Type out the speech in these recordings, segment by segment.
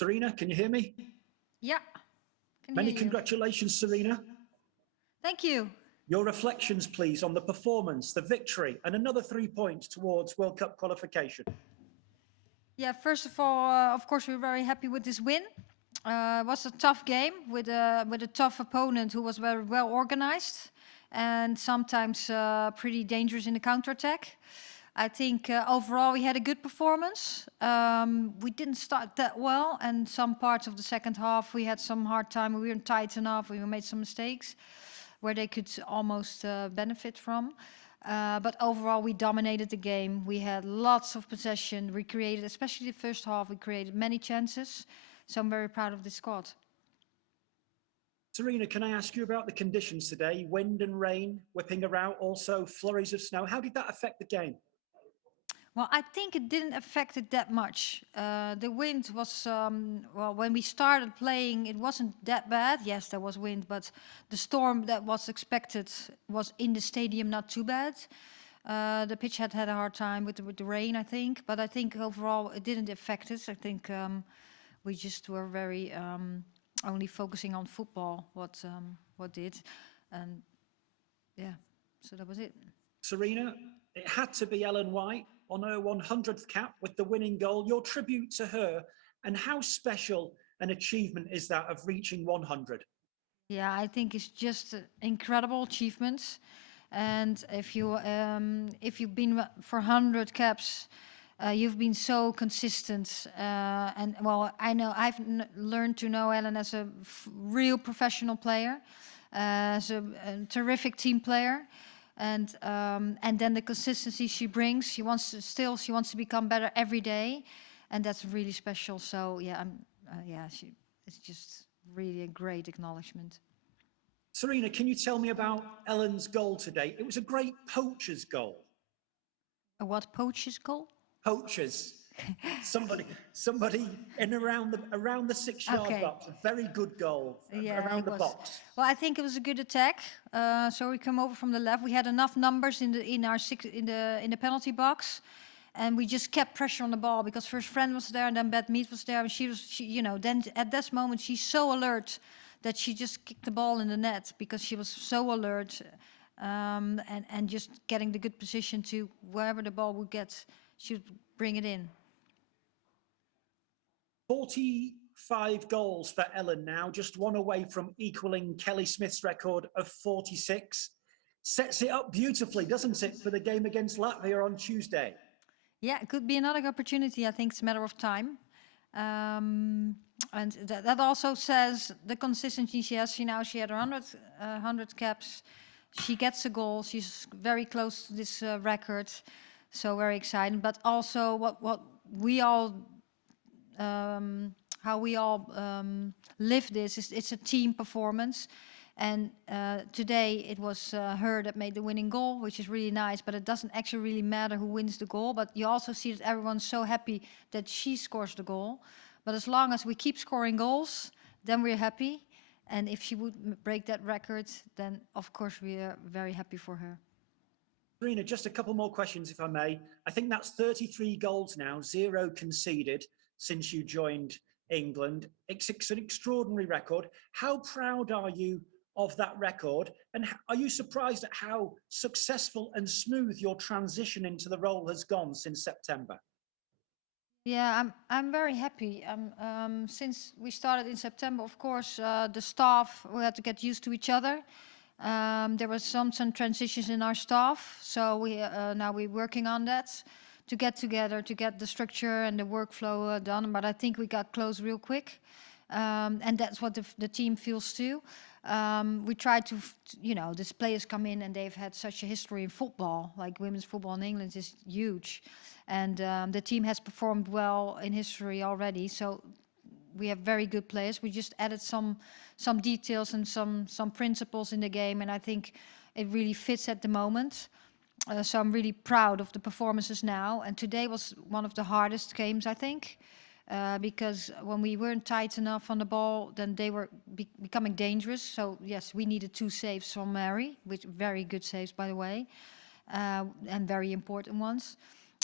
Sarina, can you hear me? Yeah, can hear Many you. congratulations, Sarina. Thank you. Your reflections, please, on the performance, the victory, and another 3 points towards World Cup qualification. Yeah, first of all, of course, we're very happy with this win. It was a tough game with a tough opponent who was very well organized and sometimes pretty dangerous in the counterattack. I think overall we had a good performance. We didn't start that well, and some parts of the second half we had some hard time. We weren't tight enough. We made some mistakes where they could almost benefit from. But overall, we dominated the game. We had lots of possession. We created, especially the first half, we created many chances. So I'm very proud of the squad. Sarina, can I ask you about the conditions today? Wind and rain whipping around, also flurries of snow. How did that affect the game? Well, I think it didn't affect it that much. The wind was, well, when we started playing, it wasn't that bad. Yes, there was wind, but the storm that was expected was in the stadium not too bad. The pitch had a hard time with the rain, I think. But I think overall it didn't affect us. I think we just were very only focusing on football, what did. And yeah, so that was it. Sarina, it had to be Ellen White on her 100th cap with the winning goal. Your tribute to her, and how special an achievement is that of reaching 100? Yeah, I think it's just an incredible achievement. And if you've been for 100 caps, you've been so consistent. And well, I know I've learned to know Ellen as a real professional player, as a terrific team player. And then the consistency she brings, she wants to become better every day, and that's really special. So yeah, it's just really a great acknowledgement. Sarina, can you tell me about Ellen's goal today? It was a great poacher's goal. What poacher's goal? Poachers. Somebody in around the 6-yard Okay. box. A very good goal Yeah, around it the was. box. Well, I think it was a good attack. So we come over from the left. We had enough numbers in the penalty box, and we just kept pressure on the ball because first Friend was there and then Bad Meat was there, and then at this moment she's so alert that she just kicked the ball in the net because she was so alert, and just getting the good position to wherever the ball would get, she would bring it in. 45 goals for Ellen now, just one away from equaling Kelly Smith's record of 46. Sets it up beautifully, doesn't it, for the game against Latvia on Tuesday? Yeah, it could be another opportunity. I think it's a matter of time. And that also says the consistency she has. She had 100 caps. She gets a goal. She's very close to this record. So very exciting. But also what we all how we all live this is it's a team performance. And today it was her that made the winning goal, which is really nice. But it doesn't actually really matter who wins the goal. But you also see that everyone's so happy that she scores the goal. But as long as we keep scoring goals, then we're happy. And if she would break that record, then of course we are very happy for her. Sarina, just a couple more questions, if I may. I think that's 33 goals now, 0 conceded since you joined England. It's an extraordinary record. How proud are you of that record? And are you surprised at how successful and smooth your transition into the role has gone since September? Yeah, I'm very happy. Since we started in September, of course, the staff, we had to get used to each other. There were some transitions in our staff, so now we're working on that to get together, to get the structure and the workflow done. But I think we got close real quick, and that's what the team feels too. We try to, these players come in and they've had such a history in football, like women's football in England is huge, and the team has performed well in history already. So we have very good players. We just added some details and some principles in the game, and I think it really fits at the moment. So I'm really proud of the performances now. And today was one of the hardest games, I think, because when we weren't tight enough on the ball, then they were becoming dangerous. So yes, we needed 2 saves from Mary, which very good saves, by the way, and very important ones.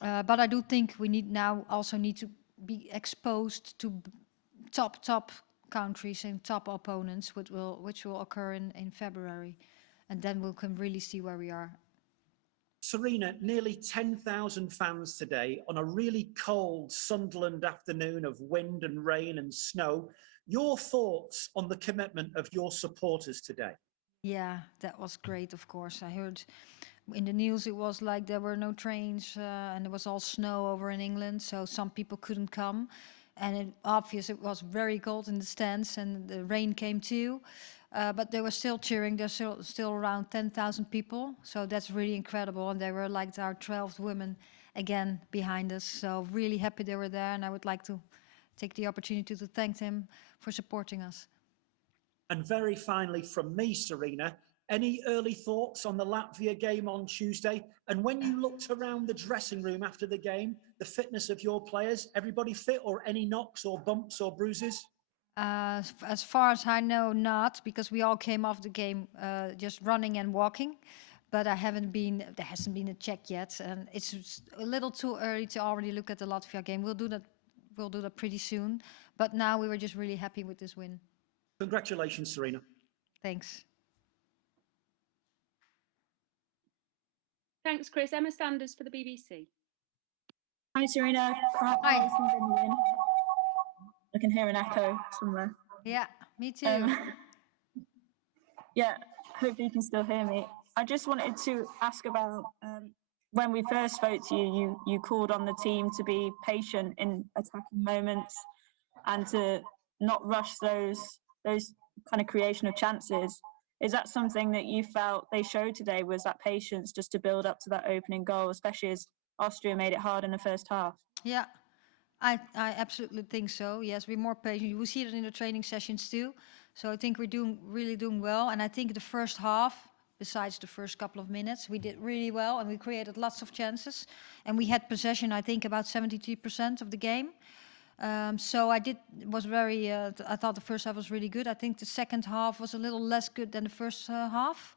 But I do think we also need to be exposed top countries and top opponents, which will occur in February, and then we can really see where we are. Sarina, nearly 10,000 fans today on a really cold Sunderland afternoon of wind and rain and snow. Your thoughts on the commitment of your supporters today? Yeah, that was great, of course. I heard in the news it was like there were no trains and it was all snow over in England, so some people couldn't come. And it was very cold in the stands and the rain came too. But they were still cheering. There's still around 10,000 people, so that's really incredible. And they were like our 12th women again behind us. So really happy they were there, and I would like to take the opportunity to thank them for supporting us. And very finally from me, Sarina, any early thoughts on the Latvia game on Tuesday? And when you looked around the dressing room after the game, the fitness of your players, everybody fit, or any knocks or bumps or bruises? As far as I know, not, because we all came off the game just running and walking. But there hasn't been a check yet, and it's a little too early to already look at the Latvia game. We'll do that pretty soon. But now we were just really happy with this win. Congratulations, Sarina. Thanks. Thanks, Chris. Emma Sanders for the BBC. Hi, Sarina. Hi. I can hear an echo somewhere. Yeah, me too. Yeah, hopefully you can still hear me. I just wanted to ask about when we first spoke to you, you called on the team to be patient in attacking moments and to not rush those kind of creation of chances. Is that something that you felt they showed today? Was that patience just to build up to that opening goal, especially as Austria made it hard in the first half? Yeah, I absolutely think so. Yes, we're more patient. We see it in the training sessions too. So I think we're really doing well. And I think the first half, besides the first couple of minutes, we did really well and we created lots of chances. And we had possession, I think, about 73% of the game. So I thought the first half was really good. I think the second half was a little less good than the first half.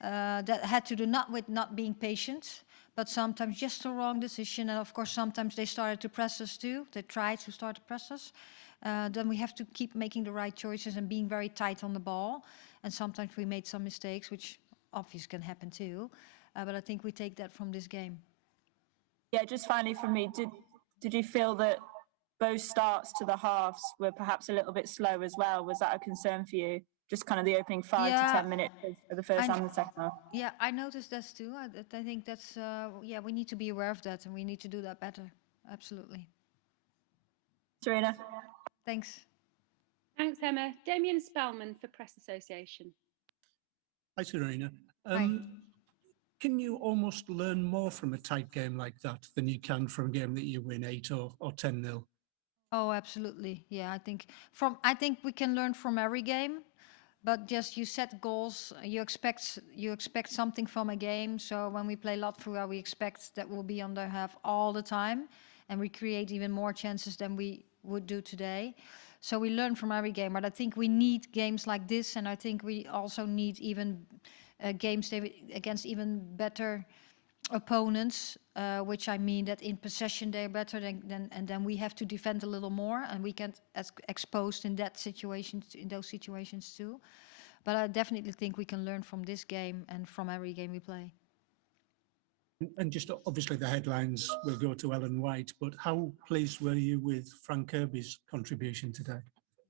That had to do not with not being patient, but sometimes just the wrong decision. And of course, sometimes they started to press us too. They tried to start to press us. Then we have to keep making the right choices and being very tight on the ball. And sometimes we made some mistakes, which obviously can happen too. But I think we take that from this game. Yeah, just finally from me, did you feel that both starts to the halves were perhaps a little bit slow as well? Was that a concern for you? Just kind of the opening 5 to 10 minutes of the first and the second half? Yeah, I noticed that too. I think that's, we need to be aware of that and we need to do that better. Absolutely. Sarina. Thanks. Thanks, Emma. Damien Spellman for Press Association. Hi, Sarina. Hi. Can you almost learn more from a tight game like that than you can from a game that you win 8 or 10-0? Oh, absolutely. Yeah, I think we can learn from every game, but just you set goals, you expect something from a game. So when we play Latvia, we expect that we'll be on their half all the time, and we create even more chances than we would do today. So we learn from every game, but I think we need games like this, and I think we also need even games against even better opponents, which I mean that in possession they're better and then we have to defend a little more, and we get exposed in those situations too. But I definitely think we can learn from this game and from every game we play. And just obviously the headlines will go to Ellen White, but how pleased were you with Frank Kirby's contribution today?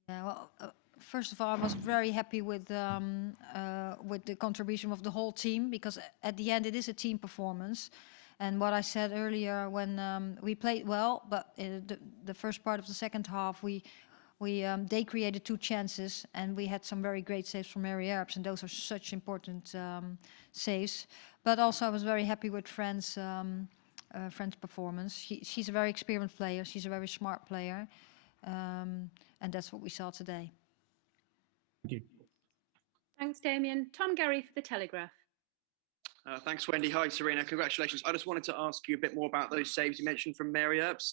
Yeah, well, first of all, I was very happy with the contribution of the whole team, because at the end it is a team performance. And what I said earlier, when we played well, but the first part of the second half, they created 2 chances, and we had some very great saves from Mary Earps, and those are such important saves. But also, I was very happy with Fran's performance. She's a very experienced player. She's a very smart player. And that's what we saw today. Thank you. Thanks, Damien. Tom Gary for The Telegraph. Thanks, Wendy. Hi, Sarina. Congratulations. I just wanted to ask you a bit more about those saves you mentioned from Mary Earps.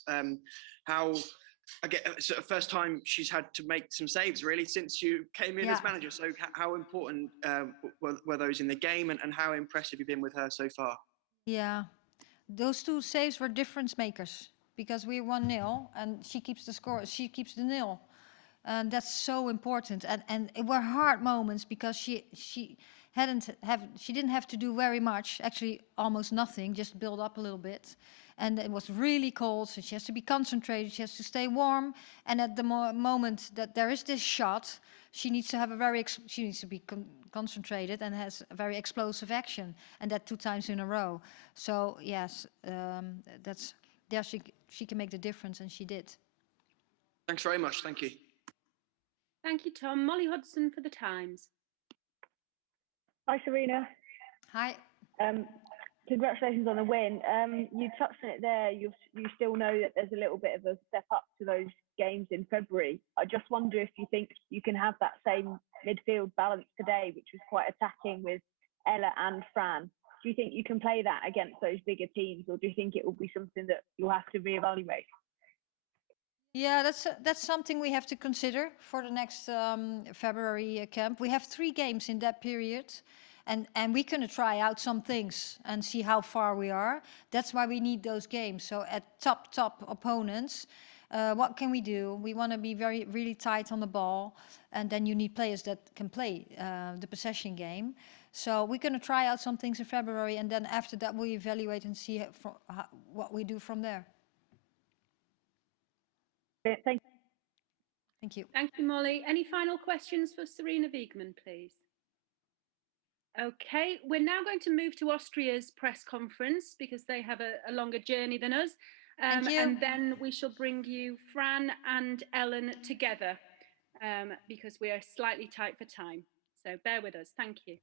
First time she's had to make some saves, really, since you came in as manager. So how important were those in the game, and how impressive you've been with her so far? Yeah, those 2 saves were difference makers, because we're 1-0 and she keeps the score. She keeps the nil. And that's so important. And it were hard moments because she didn't have to do very much, actually almost nothing, just build up a little bit. And it was really cold, so she has to be concentrated, she has to stay warm. And at the moment that there is this shot, she needs to have a she needs to be concentrated and has a very explosive action, and that 2 times in a row. So yes, that's there she can make the difference, and she did. Thanks very much. Thank you. Thank you, Tom. Molly Hodgson for the Times. Hi, Sarina. Hi. Congratulations on the win. You touched on it there. You still know that there's a little bit of a step up to those games in February. I just wonder if you think you can have that same midfield balance today, which was quite attacking with Ella and Fran. Do you think you can play that against those bigger teams, or do you think it will be something that you'll have to reevaluate? Yeah, that's something we have to consider for the next February camp. We have 3 games in that period, and we're going to try out some things and see how far we are. That's why we need those games. So at top opponents, what can we do? We want to be really tight on the ball, and then you need players that can play the possession game. So we're going to try out some things in February, and then after that we evaluate and see what we do from there. Thank you. Thank you. Thank you, Molly. Any final questions for Sarina Wiegman, please? Okay, we're now going to move to Austria's press conference because they have a longer journey than us. Thank you. And then we shall bring you Fran and Ellen together because we are slightly tight for time. So bear with us. Thank you.